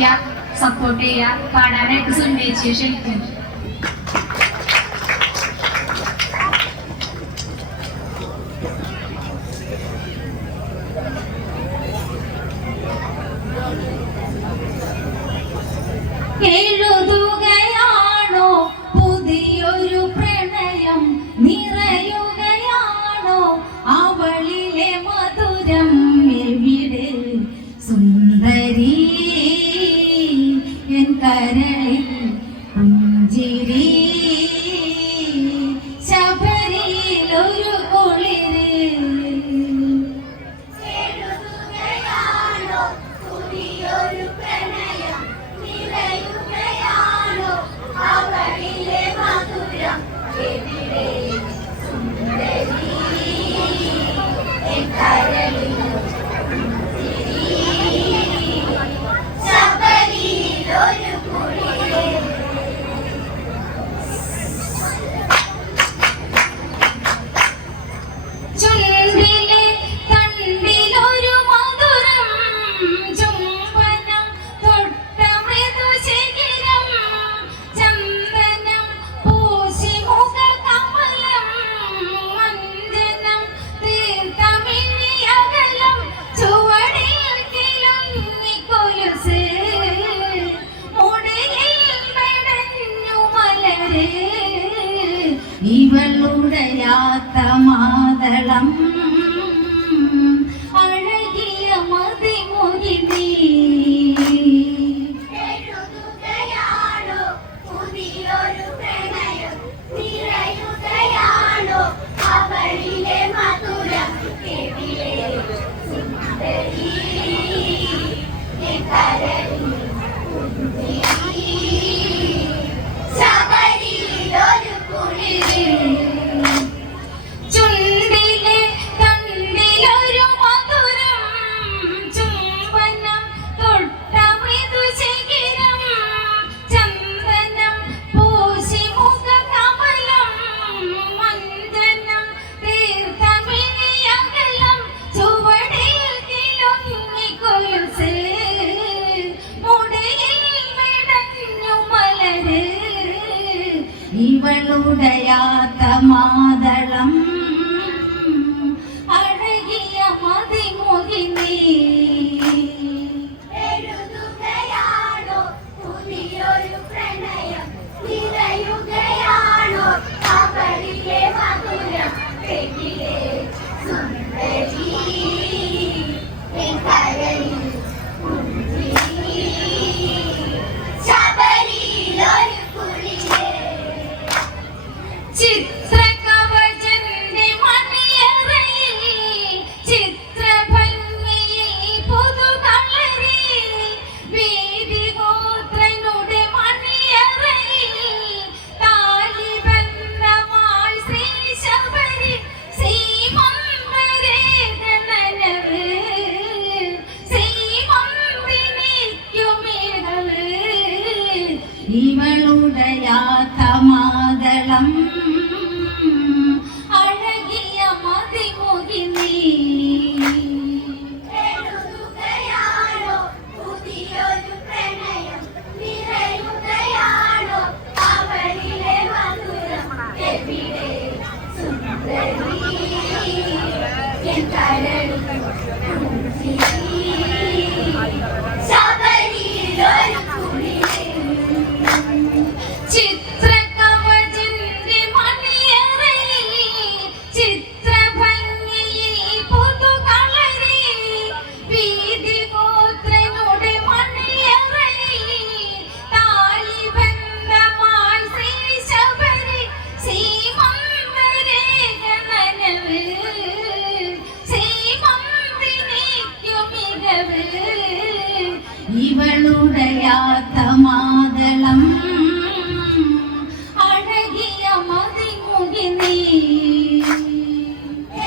പ്രോത്സാഹിപ്പിക്കുക, സപ്പോർട്ട് ചെയ്യുക. പാടാനായിട്ട് സുന്ദരിച്ച് ക്ഷണിക്കുന്നു. എഴുതുകയാണോ പുതിയൊരു പ്രണയം, നിറയുകയാണോ അവളിലെ മധുരം, എവിടെ സുന്ദരി എൻ കരളിൽ പുഞ്ചിരി, ശബരിയിലൊരു കുളിര്. ഇവളുടയാത്ത മാതളം അഴകിയ മതിമുകിനി. എഴുതുകയാണോ പുതിയൊരു പ്രണയം, നിറയുകയാണോ അവളിലെ മധുരം, എവിടെ സുന്ദരി എൻ കരളിൽ പുഞ്ചിരി, ശബരിയിലൊരു കുളിര്. ചുണ്ടിലെ തണ്ടിലൊരു മധുരം, ചുംബനം തൊട്ട മൃദുശിഖിരം, ചന്ദനം പൂശി മുഖകമലം, മഞ്ജനം തീർത്ത മിഴിയകലം, ചുവടിൽ കിലുങ്ങി കൊലുസ്, മുടിയിൽ വിടഞ്ഞു മലര്. ഇവളുടയാത്ത മാതളം അഴകിയ മതിമുകിനി. എഴുതുകയാണോ പുതിയൊരു പ്രണയം, നിറയുകയാണോ അവളിലെ മധുരം, എവിടെ സുന്ദരി എൻ കരളിൽ പുഞ്ചിരി, ശബരിയിലൊരു കുളിര്. ചിത്രകവചന്റെ മണിയറയിൽ ചിത്രഭംഗിയിൽ പുതുകളരി, വീതിഗോത്രനുടെ മണിയറയിൽ താലിബന്ധമായി ശ്രീ ശബരി, ശ്രീമന്ദരേഖനനവ് ശ്രീമന്ദിനിക്കുമിഴവ്. ഇവളുടയാത്ത മാതളം അഴകിയ മതിമുകിനി. എഴുതുകയാണോ പുതിയൊരു പ്രണയം, നിറയുകയാണോ അവളിലെ മധുരം, എവിടെ സുന്ദരി എൻ കരളിൽ പുഞ്ചിരി, ശബരിയിലൊരു കുളിര്. ചിത്രകവചന്റെ മണിയറയിൽ ചിത്രഭംഗിയിൽ പുതുകളരി, വീതിഗോത്രനുടെ മണിയറയിൽ താലിബന്ധമായി ശ്രീ ശബരി, ശ്രീമന്ദരേഖനനവ് ശ്രീമന്ദിനിക്കുമിഴവ്. ഇവളുടയാത്ത മാതളം അഴകിയ മതിമുകിനി.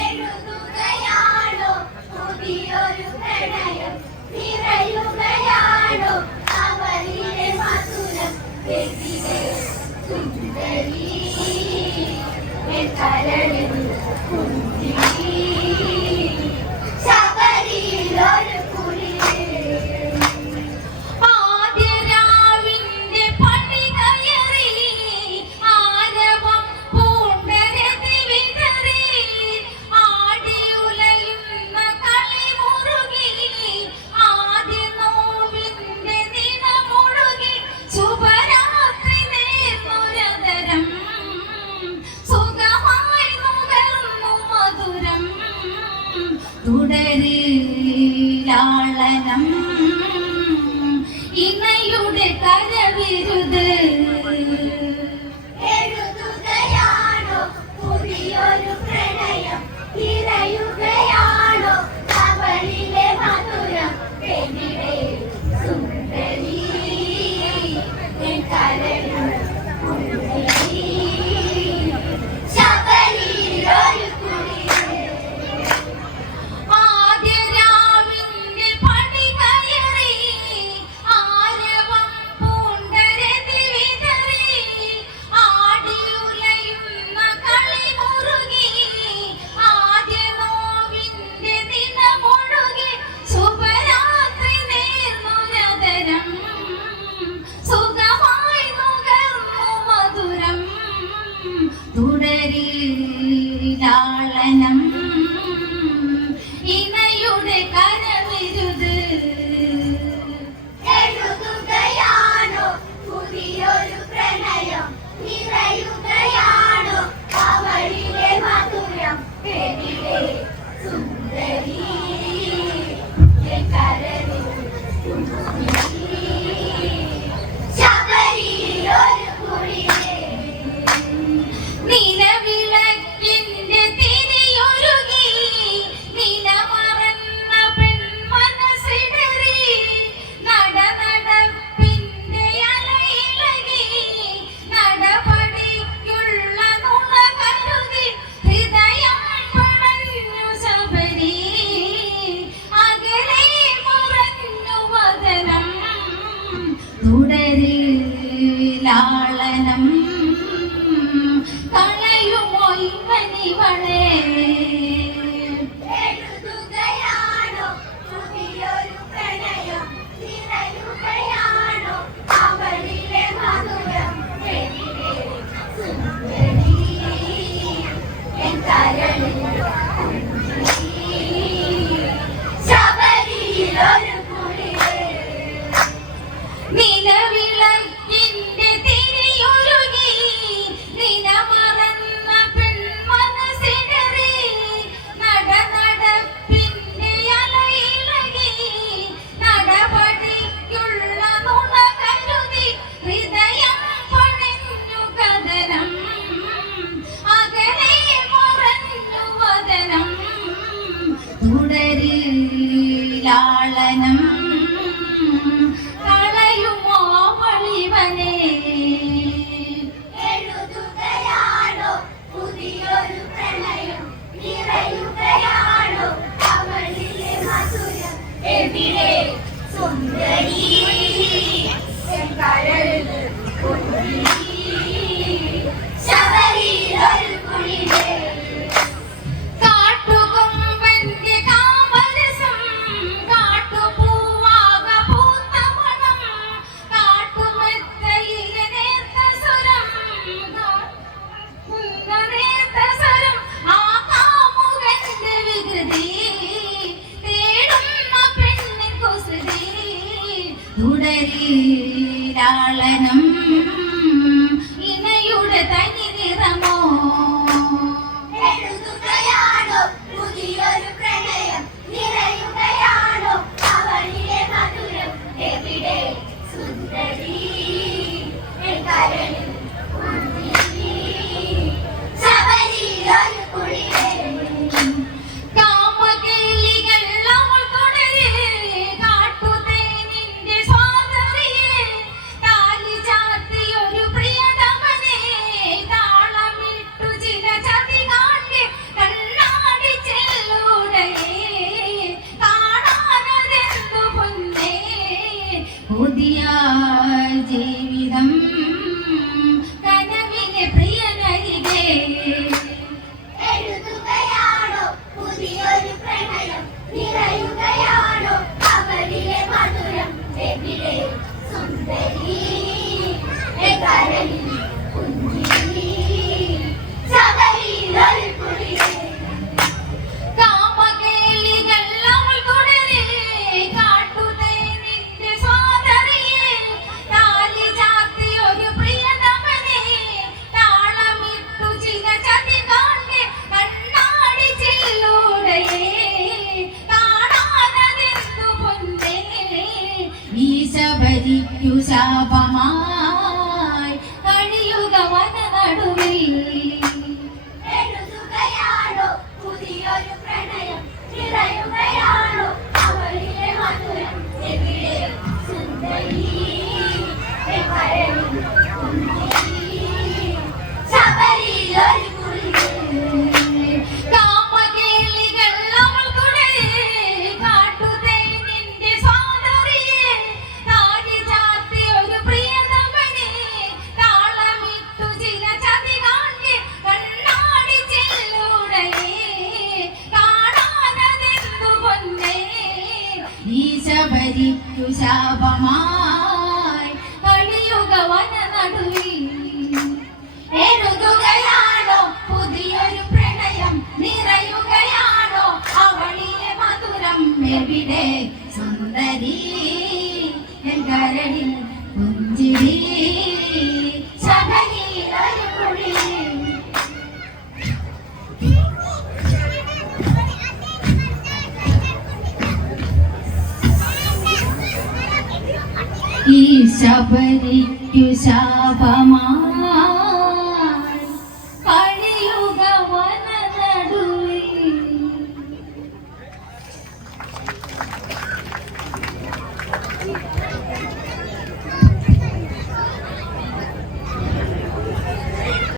എഴുതുകയാണോ പുതിയൊരു പ്രണയം, നിറയുകയാണോ അവളിലെ മധുരം, എവിടെ സുന്ദരി എൻ കരളിൽ പുഞ്ചിരി, ശബരിയിലൊരു കുളിര്. ആ ഇണയുടെ കരവിരുത് എഴുതുകയാണോ പുതിയൊരു പ്രണയം തിരയുകയാണോ അവളിലെ മധുരം പെണ്ണിടെ സുന്ദരി എൻ കരളിൽ കുളിരി ശബരിയിലൊരു കുളിര് ആദ്യ രാവിന്റെ പണി കയറി ആരവം പൂണ്ടരതി വിതറി ആടിയുലയുന്ന കളി മുറുകി ആദ്യ നോവിന്റെ ദിനമൊഴുകി ശുഭരാത്രി നേർന്നു രതരം സുഖമായി നുകർന്നു മധുരം തുടരി ലാളനം ഇണയുടെ കരവിരുത് എഴുതുകയാണോ പുതിയൊരു പ്രണയം നിറയുകയാണോ അവളിലെ മധുരം പെണ്ണിലെ സുന്ദരി എൻ കരളിൽ കുളിരി ശബരിയിലൊരു കുളിര് നിലവിളക്കിന്റെ തിരിയൊരുകി നിലമറന്ന പെൺമനസ്സിടറി നടനടപ്പിന്റെ അലയിളകി നടപടിക്കുള്ള നുണ കരുതി ഹൃദയം പണഞ്ഞു ശബരി അകലെ മുറഞ്ഞു വദനം തുടരി ലാളനം കളയുമോ ഇവനിവളെ എഴുതുകയാണോ പുതിയൊരു പ്രണയം നിറയുകയാണോ അവളിലെ മധുരം പെണ്ണിലെ സുന്ദരി എൻ കരളിൽ കുളിരി ശബരിയിലൊരു കുളിര് നിലവിളക്കിന്റെ തിരിയൊരുകി നിലമറന്ന പെൺമനസ്സിടറി നടനടപ്പിന്റെ അലയിളകി നടപടിക്കുള്ള നുണ കരുതി ഹൃദയം പണഞ്ഞു കദനം അകലെ മറഞ്ഞു വദനം തുടരി ലാളനം കളയുമോ വളിവനെ എഴുതുകയാണോ പുതിയൊരു പ്രണയം നിറയുകയാണോ അവളിലെ മധുരം എവിടെ സുന്ദരി എൻ കരളിൽ കുളിരി ശബരിയിലൊരു കുളിര് കാട്ടുകൊമ്പന്റെ കാമരസം കാട്ടുപൂവാക പൂത്ത മണം കാട്ടുമെത്തയിലെ നേർത്ത സ്വരം നേർത്ത സ്വരം ആ കാമുകന്റെ വികൃതി തേടുന്ന പെണ്ണിൻ കുസൃതി തുടരി ലാളനം ഇണയുടെ തനി നിറമോ എഴുതുകയാണോ പുതിയൊരു പ്രണയം നിറയുകയാണോ അവളിലെ മധുരം എവിടെ സുന്ദരി എൻ കരളിൽ കുളിരി ശബരിയിലൊരു കുളിര് കാമകേളികൾ അവൾ തുടരെ കാട്ടുതേനിന്റെ സ്വാതറിയെ താലി ചാർത്തിയൊരു പ്രിയതമനെ താളമിട്ടു ചില ചതി കാട്ടി കണ്ണാടി ചെല്ലൂടയെ കാണാനതെന്തു പൊന്നേ പുതിയ ജീവിതം കനവിലെ പ്രിയനരികെ എഴുതുകയാണോ പുതിയൊരു പ്രണയം നിറയുകയാണോ അവളിലെ മധുരം എവിടെ സുന്ദരി എൻ കരളിൽ കുളിരി ശബരിയിലൊരു കുളിര് കാമകേളികൾ അവൾ തുടരെ കാട്ടുതേനിന്റെ സ്വാതറിയെ താലി ചാർത്തിയൊരു പ്രിയതമനെ താളമിട്ടു ചില ചതി കാട്ടി കണ്ണാടി ചെല്ലൂടയെ കാണാനതെന്തു പൊന്നേ ഈ ശബരി ശബരിക്കു ശാപമായി കഴിയുക വനനടുവിൽ. എഴുതുകയാണോ പുതിയൊരു പ്രണയം, നിറയുകയാണോ അവളിലെ മധുരം, എവിടെ സുന്ദരി എവരളിൽ പുഞ്ചിരി, ശബരിയിലൊരു കുളിര്. കാമകേളികൾ അവൾക്കുടെ കാട്ടുതേനിന്റെ സ്വാതറിയെ താലി ചാർത്തി ഒരു പ്രിയതമനെ താളമിട്ടു ചില ചതി കാണ്ടി കണ്ണാടി ചെല്ലുടനെ കാണാനതെന്തു പൊന്നേ ഈ ശബരിക്കു ശാപമായി കഴിയുക വനനടുവിൽ. എഴുതുകയാണോ പുതിയൊരു പ്രണയം, നിറയുകയാണോ അവളിലെ മധുരം, എവിടെ സുന്ദരി എൻ കരളിൽ പുഞ്ചിരി. ശബരിയിലൊരു കുളിര്. ഈ ശബരിക്കു ശാപമായി